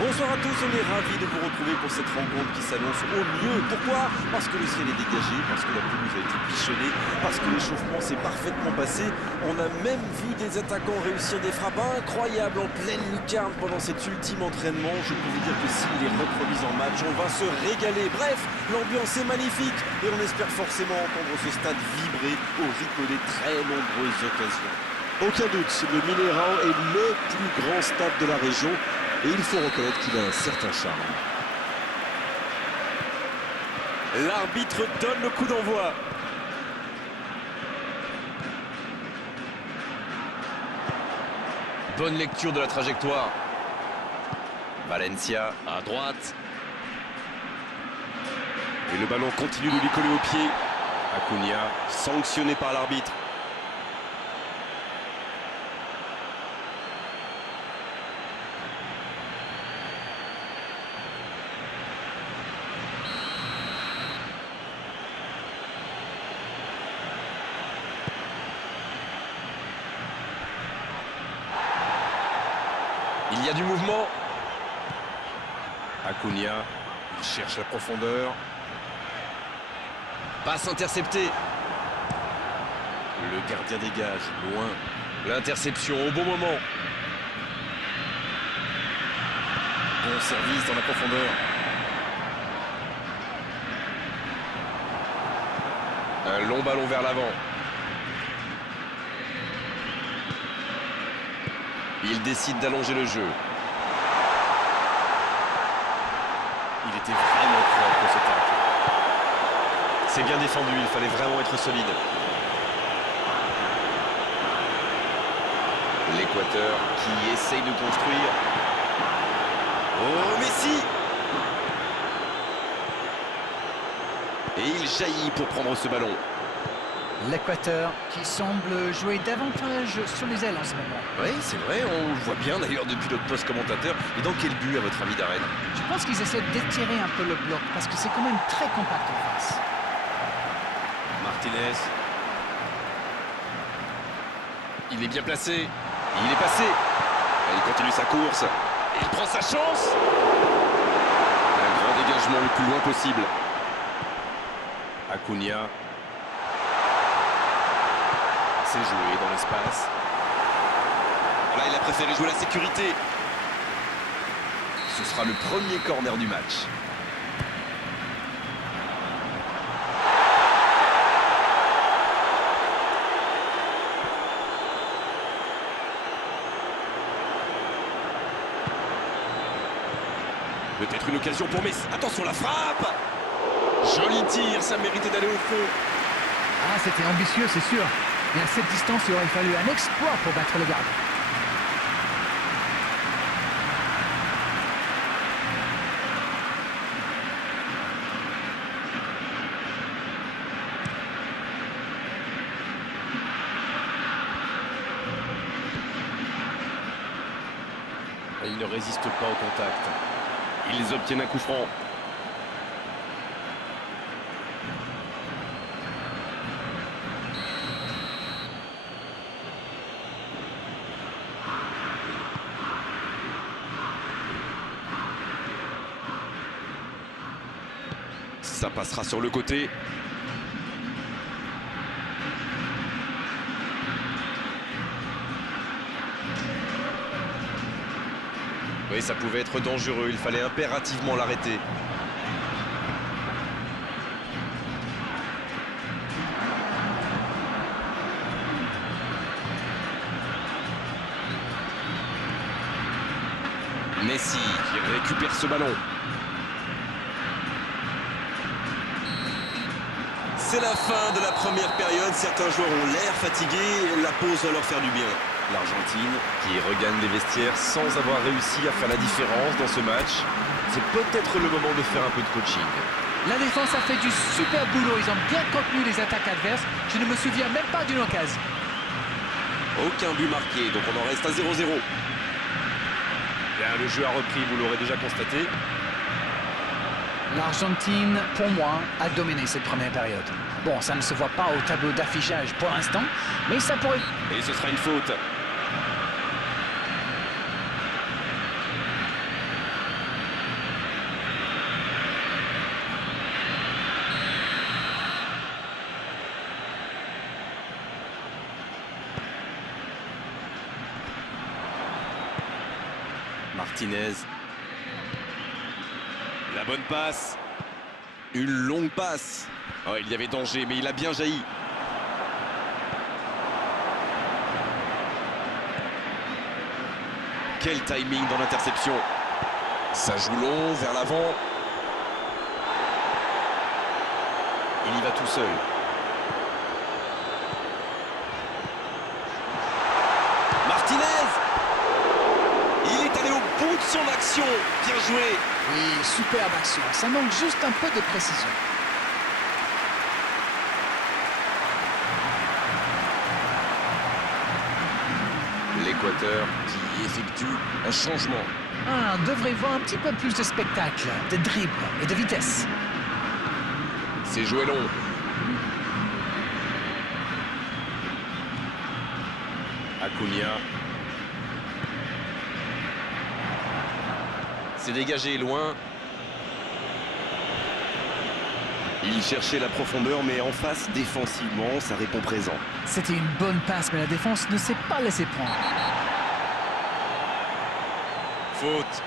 Bonsoir à tous, on est ravis de vous retrouver pour cette rencontre qui s'annonce au mieux. Pourquoi? Parce que le ciel est dégagé, parce que la pelouse a été bichonnée, parce que l'échauffement s'est parfaitement passé. On a même vu des attaquants réussir des frappes incroyables en pleine lucarne pendant cet ultime entraînement. Je peux vous dire que s'il est reproduit en match, on va se régaler. Bref, l'ambiance est magnifique et on espère forcément entendre ce stade vibrer au rythme des très nombreuses occasions. Aucun doute, le Mineirão est le plus grand stade de la région et il faut reconnaître qu'il a un certain charme. L'arbitre donne le coup d'envoi. Bonne lecture de la trajectoire. Valencia à droite. Et le ballon continue de lui coller au pied. Acuna Sanctionné par l'arbitre. Il y a du mouvement. Acuna, il cherche la profondeur. Passe interceptée. Le gardien dégage, loin. L'interception au bon moment. Bon service dans la profondeur. Un long ballon vers l'avant. Il décide d'allonger le jeu. Il était vraiment propre ce tacle. C'est bien défendu, il fallait vraiment être solide. L'Équateur qui essaye de construire. Oh, Messi! Et il jaillit pour prendre ce ballon. L'Équateur qui semble jouer davantage sur les ailes en ce moment. Oui, c'est vrai, on le voit bien d'ailleurs depuis notre poste commentateur. Et dans quel but, à votre avis, Darren? Je pense qu'ils essaient d'étirer un peu le bloc parce que c'est quand même très compact en face. Martinez. Il est bien placé. Il est passé. Il continue sa course. Il prend sa chance. Un grand dégagement le plus loin possible. Acuna. C'est joué dans l'espace. Là, il a préféré jouer la sécurité. Ce sera le premier corner du match. Peut-être une occasion pour Messi. Attention, la frappe! Joli tir, ça méritait d'aller au fond. Ah, c'était ambitieux, c'est sûr. Mais à cette distance, il aurait fallu un exploit pour battre le gardien. Et il ne résiste pas au contact. Ils obtiennent un coup franc. Ça passera sur le côté. Oui, ça pouvait être dangereux. Il fallait impérativement l'arrêter. Messi qui récupère ce ballon. C'est la fin de la première période. Certains joueurs ont l'air fatigués. La pause va leur faire du bien. L'Argentine qui regagne les vestiaires sans avoir réussi à faire la différence dans ce match. C'est peut-être le moment de faire un peu de coaching. La défense a fait du super boulot. Ils ont bien contenu les attaques adverses. Je ne me souviens même pas d'une occasion. Aucun but marqué, donc on en reste à 0-0. Bien, le jeu a repris, vous l'aurez déjà constaté. L'Argentine, pour moi, a dominé cette première période. Bon, ça ne se voit pas au tableau d'affichage pour l'instant, mais ça pourrait... Et ce sera une faute. Martinez. La bonne passe. Une longue passe. Oh, il y avait danger, mais il a bien jailli. Quel timing dans l'interception. Ça joue long, vers l'avant. Il y va tout seul. Martinez! Il est allé au bout de son action. Bien joué. Oui, superbe action. Ça manque juste un peu de précision. L'Équateur qui effectue un changement. Ah, on devrait voir un petit peu plus de spectacle, de dribble et de vitesse. C'est joué long. Acuna. C'est dégagé loin. Il cherchait la profondeur, mais en face, défensivement, ça répond présent. C'était une bonne passe, mais la défense ne s'est pas laissée prendre. Faute.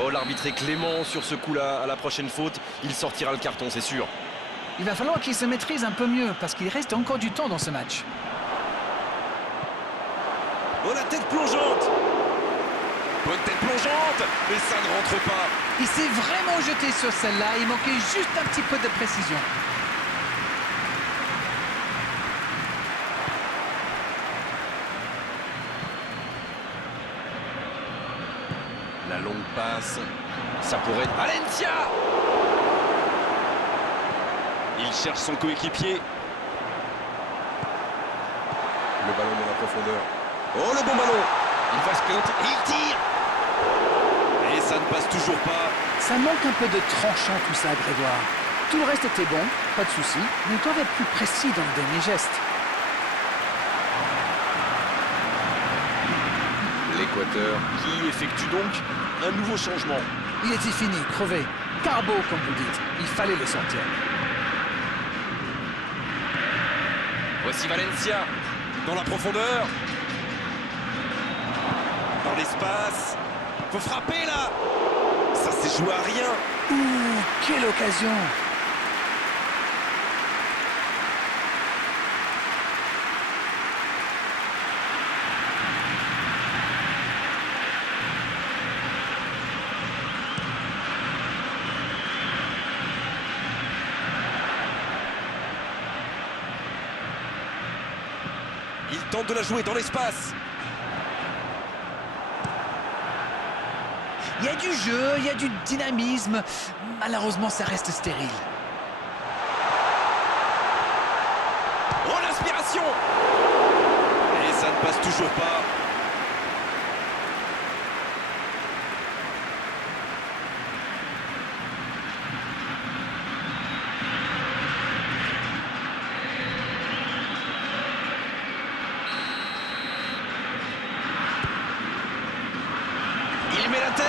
Oh, l'arbitre est clément sur ce coup-là. À la prochaine faute, il sortira le carton, c'est sûr. Il va falloir qu'il se maîtrise un peu mieux, parce qu'il reste encore du temps dans ce match. Oh, la tête plongeante! Bonne tête plongeante, mais ça ne rentre pas. Il s'est vraiment jeté sur celle-là, il manquait juste un petit peu de précision. La longue passe, ça pourrait être Valencia! Il cherche son coéquipier. Le ballon dans la profondeur. Oh, le bon ballon! Il va se présenter et il tire! Et ça ne passe toujours pas. Ça manque un peu de tranchant tout ça, Grégoire. Tout le reste était bon, pas de souci, mais il doit être plus précis dans le dernier geste. L'Équateur qui effectue donc un nouveau changement. Il était fini, crevé. Carbo, comme vous dites. Il fallait le sortir. Voici Valencia dans la profondeur. Dans l'espace. Faut frapper là. Ça s'est joué à rien. Ouh, quelle occasion! Il tente de la jouer dans l'espace. Il y a du jeu, il y a du dynamisme. Malheureusement, ça reste stérile. Oh, l'inspiration! Et ça ne passe toujours pas. Il met la tête!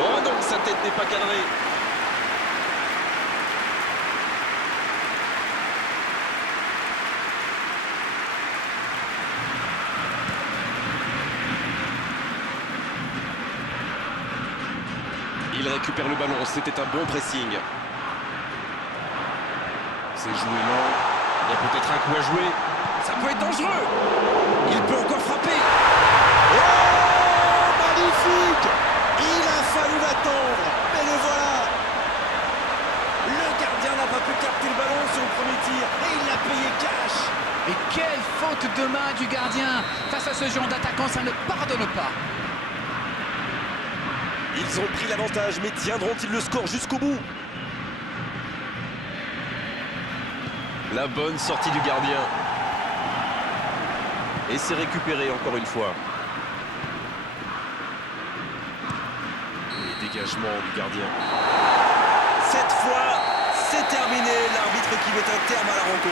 Oh non, sa tête n'est pas cadrée. Il récupère le ballon, c'était un bon pressing. C'est joué lent. Il y a peut-être un coup à jouer. Ça peut être dangereux. Il peut encore frapper. Oh, magnifique! Il a fallu l'attendre. Mais le voilà. Le gardien n'a pas pu capter le ballon sur le premier tir. Et il l'a payé cash. Et quelle faute de main du gardien! Face à ce genre d'attaquant, ça ne pardonne pas. Ils ont pris l'avantage, mais tiendront-ils le score jusqu'au bout? La bonne sortie du gardien. Et c'est récupéré encore une fois. Les dégagements du gardien. Cette fois, c'est terminé. L'arbitre qui met un terme à la rencontre.